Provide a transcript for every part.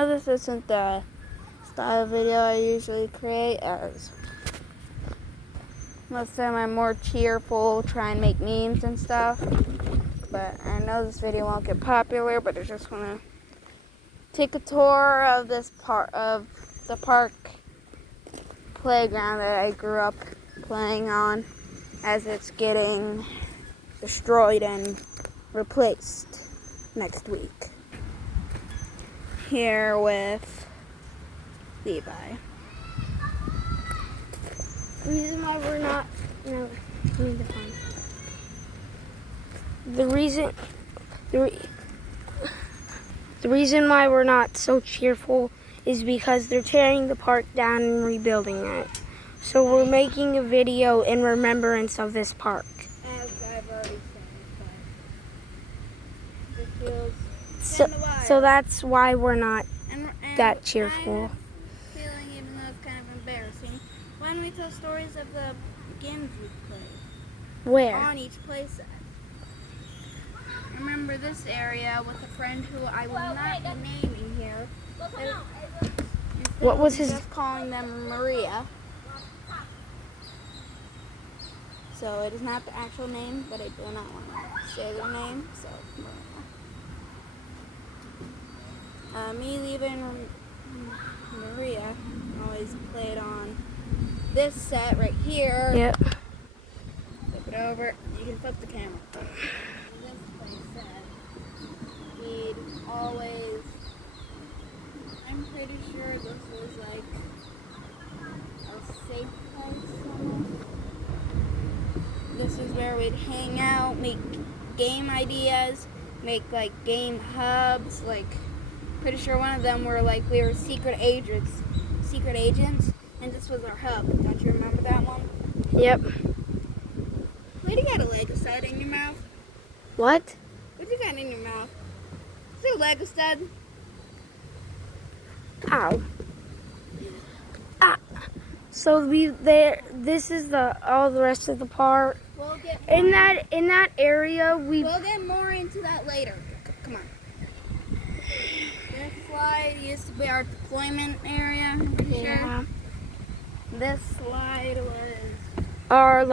know this isn't the style of video I usually create, as most of the time I'm more cheerful, try and make memes and stuff. But I know this video won't get popular, but I just want to take a tour of this part of the park playground that I grew up playing on, as it's getting destroyed and replaced next week. Here with Levi. The reason why we're not, the reason why we're not so cheerful is because they're tearing the park down and rebuilding it. So we're making a video in remembrance of this park. As I've already said, it feels So that's why we're not and that cheerful. I'm feeling, even though it's kind of embarrassing, why don't we tell stories of the games we've played Where? on each playset? I remember this area with a friend who I will not be naming here. What was his? Just calling them Maria. So it is not the actual name, but I do not want to say their name. So Maria. Me, Levi, and Maria always played on this set right here. Yep. Flip it over. You can flip the camera. This play set, we'd always. I'm pretty sure this was like a safe place almost. This is where we'd hang out, make game ideas, make like game hubs. Like, pretty sure one of them were like we were secret agents, and this was our hub. Don't you remember that one? Yep. What do you got a Lego stud in your mouth? What? What you got in your mouth? Is it a Lego stud? Ow. Ah. So this is all the rest of the park. We'll get In that area we'll get more into that later. Come on. This slide used to be our deployment area. Yeah. Sure. This slide was Our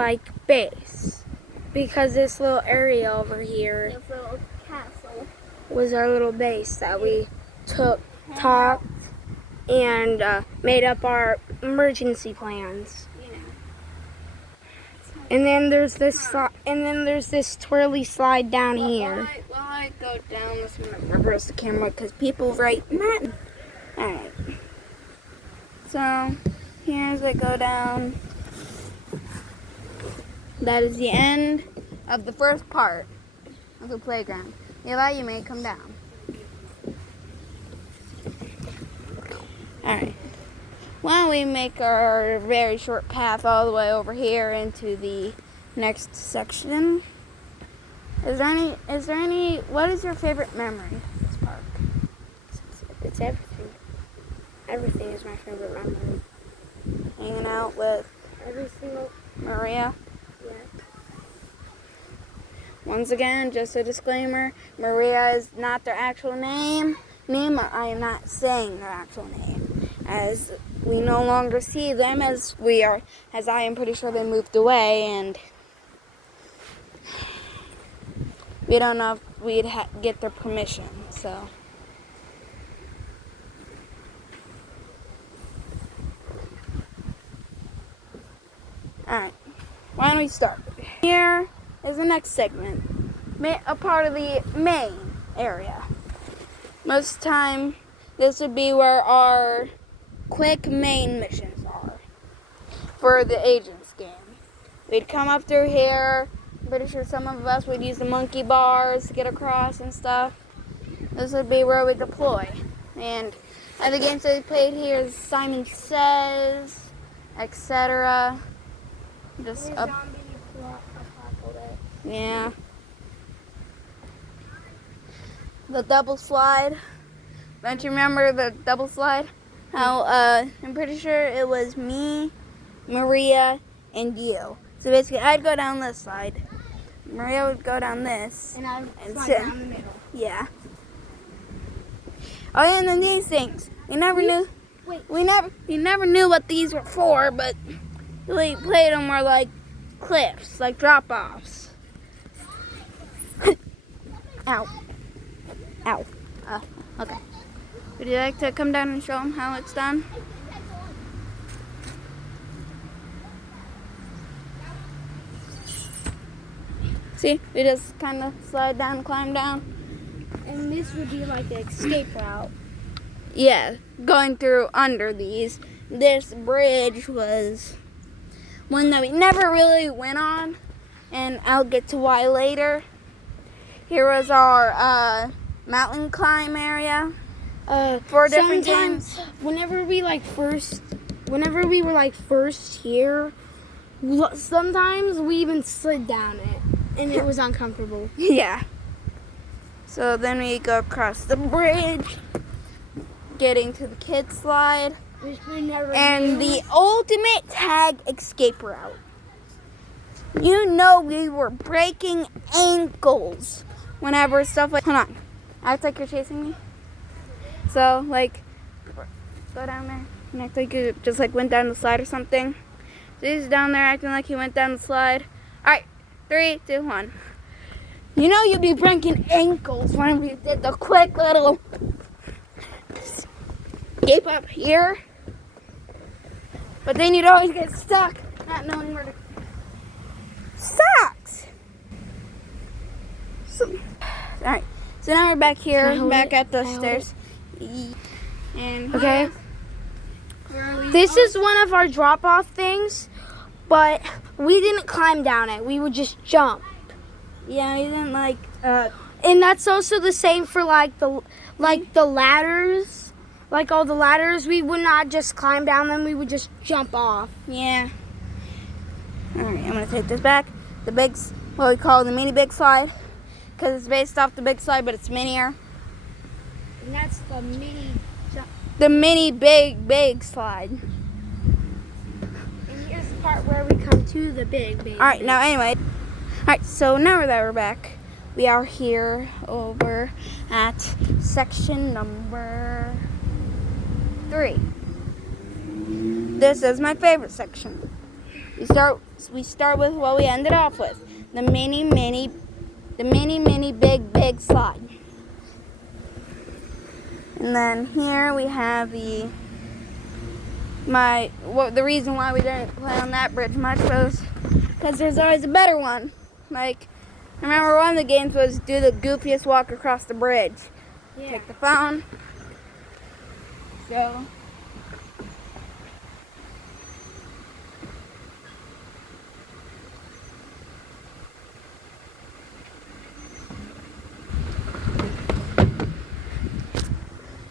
base, because this little area over here this little castle. was our little base that we talked, and made up our emergency plans. Yeah. And then there's this twirly slide down here. While I go down, this one, I'm gonna reverse the camera because people write Matt. Alright. So, here as I go down, that is the end of the first part of the playground. Eli, you may come down. Alright. Why don't we make our very short path all the way over here into the next section? Is there any, what is your favorite memory of this park? It's everything. Everything is my favorite memory. Hanging out with Every single. Maria. Yeah. Once again, just a disclaimer, Maria is not their actual name. I am not saying their actual name, as we no longer see them, as I am pretty sure they moved away, and we don't know if we'd get their permission, so. Alright, why don't we start? Here is the next segment, a part of the main area. Most of the time, this would be where our quick main missions are for the agents game. We'd come up through here. I'm pretty sure some of us would use the monkey bars to get across and stuff. This would be where we deploy. And other games that we played here is Simon Says, etc. Just up. Yeah. The double slide. Don't you remember the double slide? How I'm pretty sure it was me, Maria, and you. So basically, I'd go down this side. Maria would go down this. And I and slide sit down the middle. Yeah. Oh, yeah, and then these things. We never knew. Wait. We never knew what these were for, but we played them were like cliffs, like drop-offs. Ow. Ow. Okay. Would you like to come down and show them how it's done? See, we just kind of slide down, climb down. And this would be like the escape route. Yeah, going through under these. This bridge was one that we never really went on, and I'll get to why later. Here was our mountain climb area. 4 different games. Whenever we were like first here, sometimes we even slid down it, and it was uncomfortable. Yeah. So then we go across the bridge, getting to the kids slide, Which we never and knew. the ultimate tag escape route. You know we were breaking ankles whenever stuff like, hold on, act like you're chasing me. So like, go down there and act like you just like went down the slide or something. So he's down there acting like he went down the slide. All right, 3, 2, 1. You know you'd be breaking ankles when we did the quick little escape up here. But then you'd always get stuck not knowing where to. Sucks! Alright, so now we're back here, back at the stairs. And Okay. This is one of our drop-off things, but we didn't climb down it. We would just jump. yeah, we didn't like, And that's also the same for like the ladders. Like all the ladders, we would not just climb down them, we would just jump off. yeah. Alright, I'm gonna take this back. The big, what we call the mini big slide, because it's based off the big slide, but it's minier. And that's the mini jump. The mini big slide. And here's the part where we come to the big. Alright, now anyway. Alright, so now that we're back, we are here over at section number 3. This is my favorite section. We start with what we ended off with. The mini big slide. And then here we have the reason why we didn't play on that bridge much was because there's always a better one. Like, I remember one of the games was do the goofiest walk across the bridge. Yeah. Take the phone. So.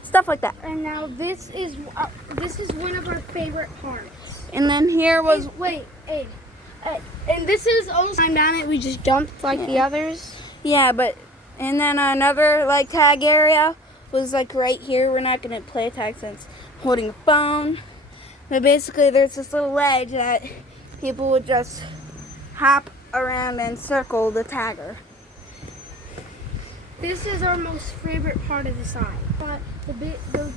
Stuff like that. And now this is one of our favorite parts. And then here was And this is also climb down it. We just jumped like the others. yeah, but and then another like tag area was like right here. We're not gonna play tag since holding a phone. But basically, there's this little ledge that people would just hop around and circle the tagger. This is our most favorite part of the slide. But the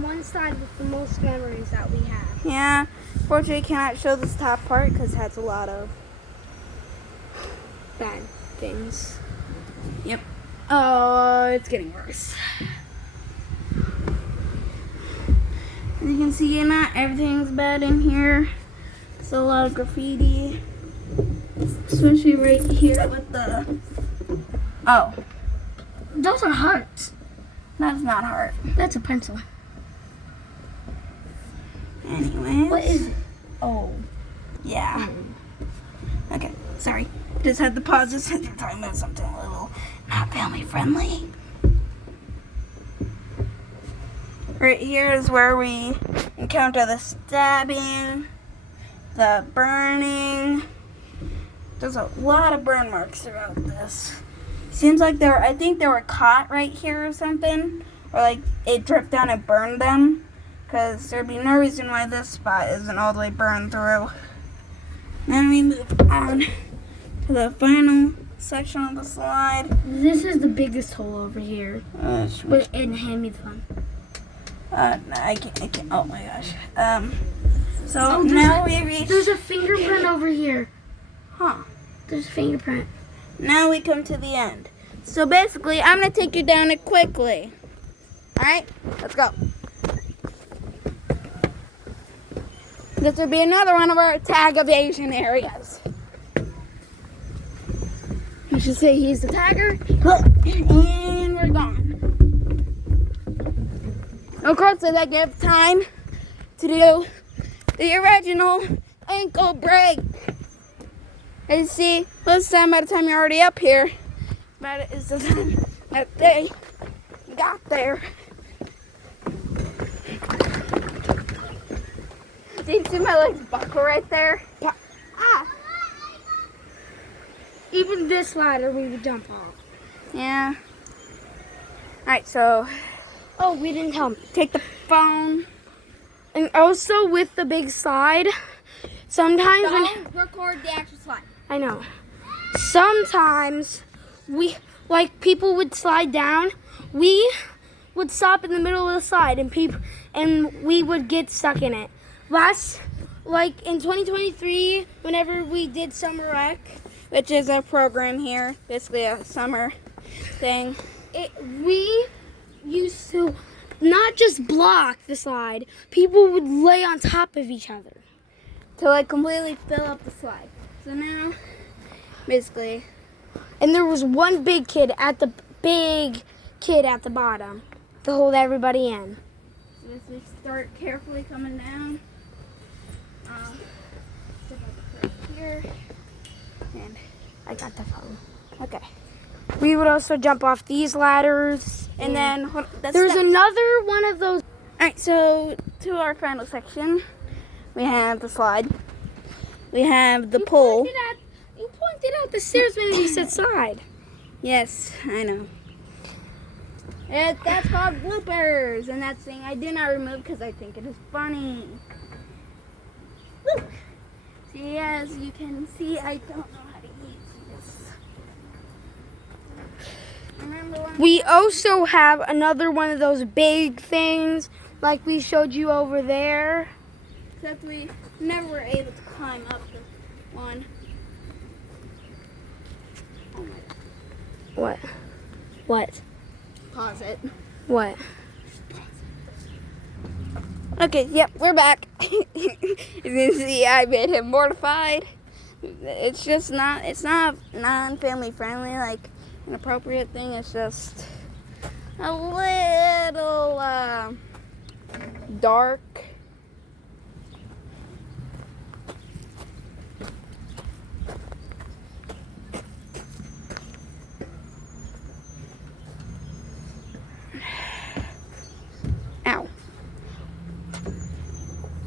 one slide with the most memories that we have. Yeah, fortunately, cannot show this top part because it has a lot of Bad things. Yep. Oh, it's getting worse. As you can see, not everything's bad in here. There's a lot of graffiti, especially right here with the. Oh, Those are hearts. that's not heart. That's a pencil. Anyways. What is it? Oh. Yeah. Okay, sorry. Just had to pause this since you're talking about something a little not family friendly. Right here is where we encounter the stabbing, the burning. There's a lot of burn marks throughout this. Seems like I think they were caught right here or something. Or like it dripped down and burned them. Because there'd be no reason why this spot isn't all the way burned through. Then we move on to the final section of the slide. This is the biggest hole over here. Should But and hand me the phone. no, I can't. Oh my gosh. So Oh, now we reach. There's a fingerprint over here. Huh. There's a fingerprint. Now we come to the end. So basically, I'm gonna take you down it quickly. All right, let's go. This will be another one of our tag evasion areas. You should say he's the tagger, and we're gone. Of course, so that gives time to do the original ankle break. As you see, most of the time, by the time you're already up here, but it's the time that they got there. Do you see my legs buckle right there? Yeah. Ah. Even this ladder we would jump off. Yeah. Alright, so Oh, we didn't tell him. take the phone. And also with the big slide, sometimes when Don't record the actual slide. I know. Sometimes we people would slide down. We would stop in the middle of the slide and we would get stuck in it. In 2023, whenever we did Summer Rec, Which is a program here, basically a summer thing. we used to not just block the slide, people would lay on top of each other. To like completely fill up the slide. So now, basically, And there was one big kid at the bottom to hold everybody in. as we start carefully coming down, step up right here, and I got the phone. okay. We would also jump off these ladders. And then There's another one of those. Alright, so to our final section, we have the slide. We have the pole. You pointed out the stairs when you said slide. Yes, I know. That's called bloopers, and that's thing I did not remove because I think it is funny. Woo. See, as you can see, I don't know how to use this. Remember when We also have another one of those big things like we showed you over there. except we never were able to climb up the one. Oh my God. What? Pause it. What? Okay, yep, we're back. You can see I made him mortified. It's not non-family friendly, like an appropriate thing. It's just a little dark. Ow.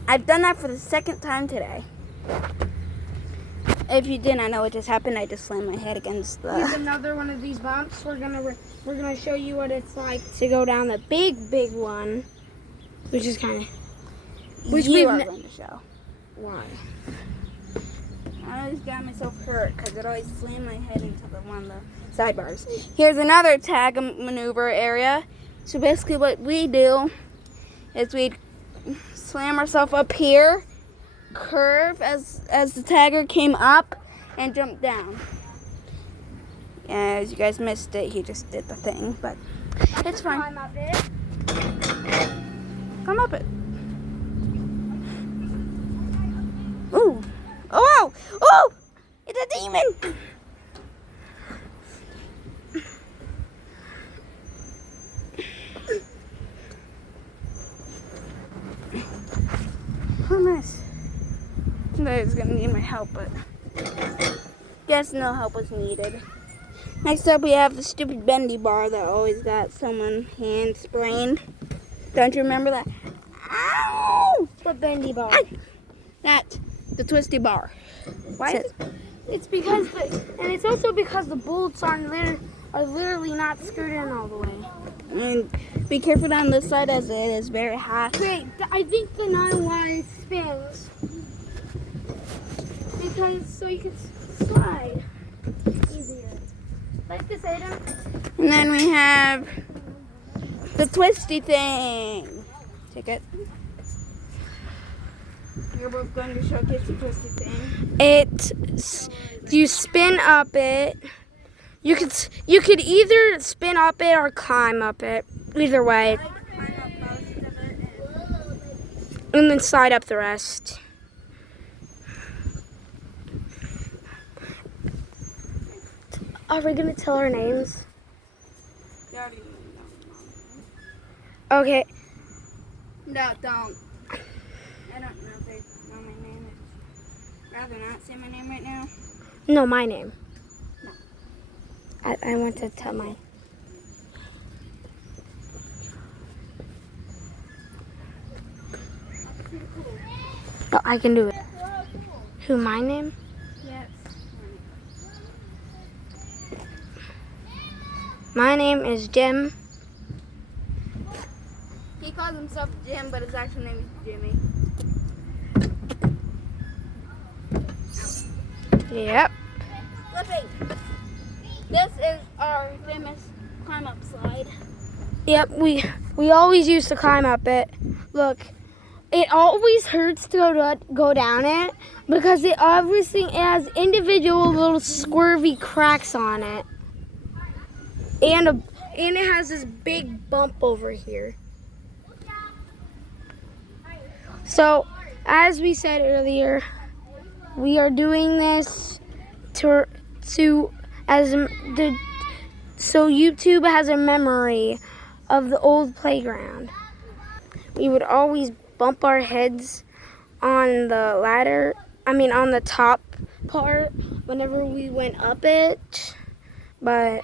I've done that for the second time today. If you did not know what just happened, I just slammed my head against Here's the... another one of these bumps. We're gonna show you what it's like to go down the big one, which is kind of which you we've are ne- going to show. why. I always got myself hurt because it always slammed my head into one of the sidebars. Here's another tag maneuver area. So basically what we do is we slam ourselves up here, curve as the tagger came up, and jump down. As you guys missed it, he just did the thing, but it's fine. Climb up it. Come up it. Ooh. Oh, wow. Oh, it's a demon. Oh, nice. I was gonna need my help, but guess no help was needed. Next up, we have the stupid bendy bar that always got someone hand sprained. Don't you remember that? Ow! What bendy bar? The twisty bar. Why? It's because and it's also because the bolts are literally not screwed in all the way. And be careful down this side as it is very hot. Wait, I think the 9 spins because so you can slide easier. Like this, Aiden. And then we have the twisty thing. Take it. You're both going to showcase the twisty thing. You spin up it. You could either spin up it or climb up it. Either way. I climb up most of it. And then slide up the rest. Are we gonna tell our names? You already know. Okay. No, don't. I don't know if they know my name. I'd rather not say my name right now. No, my name. No. I want to tell my. No, I can do it. Who, my name? Yes. My name is Jim. He calls himself Jim, but his actual name is Jimmy. Yep. Flippy. This is our famous climb up slide. Yep, we always used to climb up it. Look, it always hurts to go down it because it has individual little squirvy cracks on it. And it has this big bump over here. So, as we said earlier, we are doing this so YouTube has a memory of the old playground. We would always bump our heads on the ladder, on the top part whenever we went up it. But,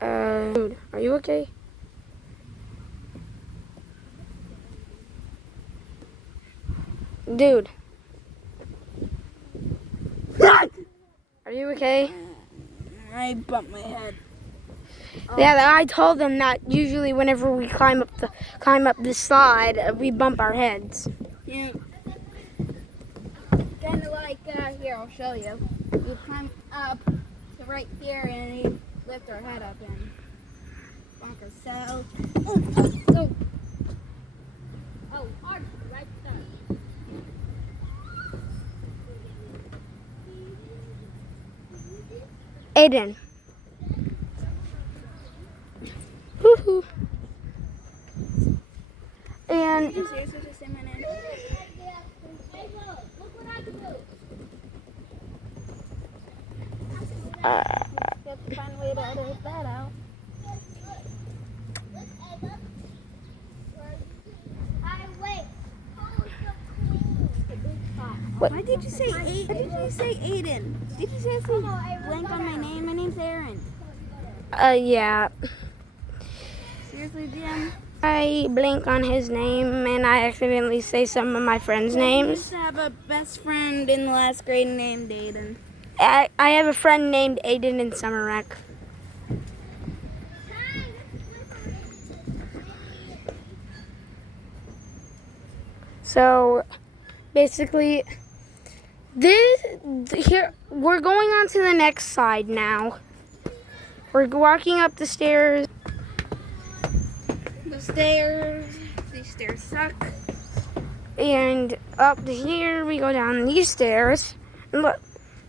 dude, are you okay? Dude. Are you okay? I bumped my head. Yeah, I told them that usually whenever we climb up the slide, we bump our heads. Yeah. Kind of like here, I'll show you. You climb up to right here and you lift our head up and bonk ourselves. So. Oh, hard, right there. Aiden. Woohoo. And You seriously just say my name? You have to find a way to edit that out. Why did you say Aiden? Why did you say Aiden? Did you seriously blank on my name? My name's Aaron. yeah. Seriously, Jim? I blink on his name and I accidentally say some of my friends' I names. used to have a best friend in the last grade named Aiden. I have a friend named Aiden in summer rec. So basically, here we're going on to the next side now. We're walking up the stairs. These stairs suck. And up to here, we go down these stairs. And look,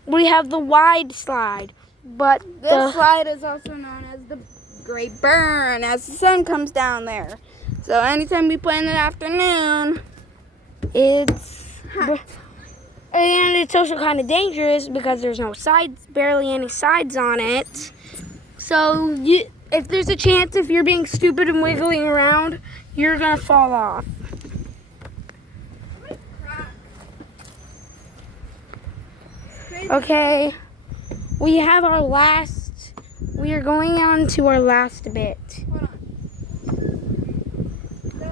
we have the wide slide. But This slide is also known as the Great Burn, as the sun comes down there. So anytime we play in the afternoon, and it's also kind of dangerous because there's no sides, barely any sides on it. So if there's a chance, if you're being stupid and wiggling around, you're gonna fall off. Okay, we are going on to our last bit. hold on. So,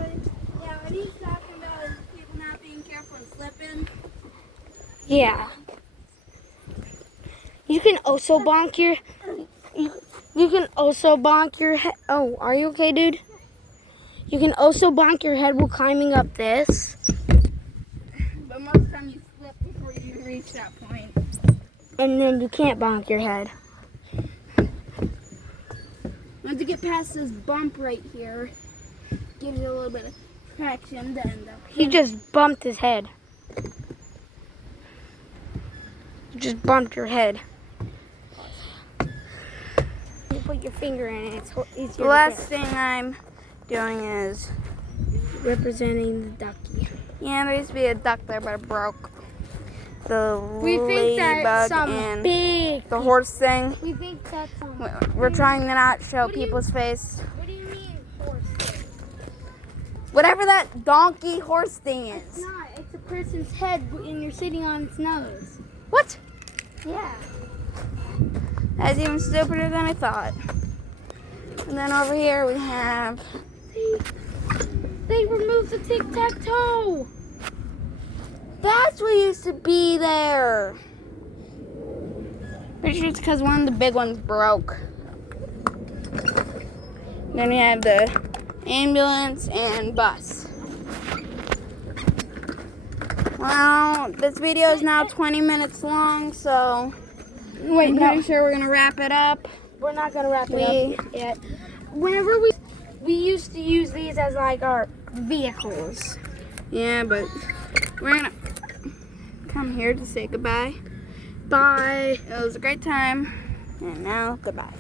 yeah, what he's talking about is people not being careful and slipping. Yeah. You can also bonk your head. Oh, are you okay, dude? You can also bonk your head while climbing up this. But most of the time you slip before you reach that point. And then you can't bonk your head. Once you get past this bump right here, gives you a little bit of traction, then He just bumped his head. You just bumped your head. You put your finger in it. It's easier the last thing I'm doing is, representing the ducky. yeah, there used to be a duck there, but it broke. The We think that's ladybug some and big. the horse thing. We think that's some. We're trying to not show What do you- people's face. What do you mean horse? Whatever that donkey horse thing It's is. not. It's a person's head, and you're sitting on its nose. What? Yeah. That's even stupider than I thought. And then over here we have, They removed the tic-tac-toe. that's what used to be there. Pretty sure it's because one of the big ones broke. Then we have the ambulance and bus. Well, this video is now 20 minutes long, so Wait, I'm no. pretty sure we're gonna wrap it up. We're not gonna wrap it up yet. Whenever we used to use these as like our vehicles. Yeah, but we're gonna come here to say goodbye. Bye. It was a great time, and now goodbye.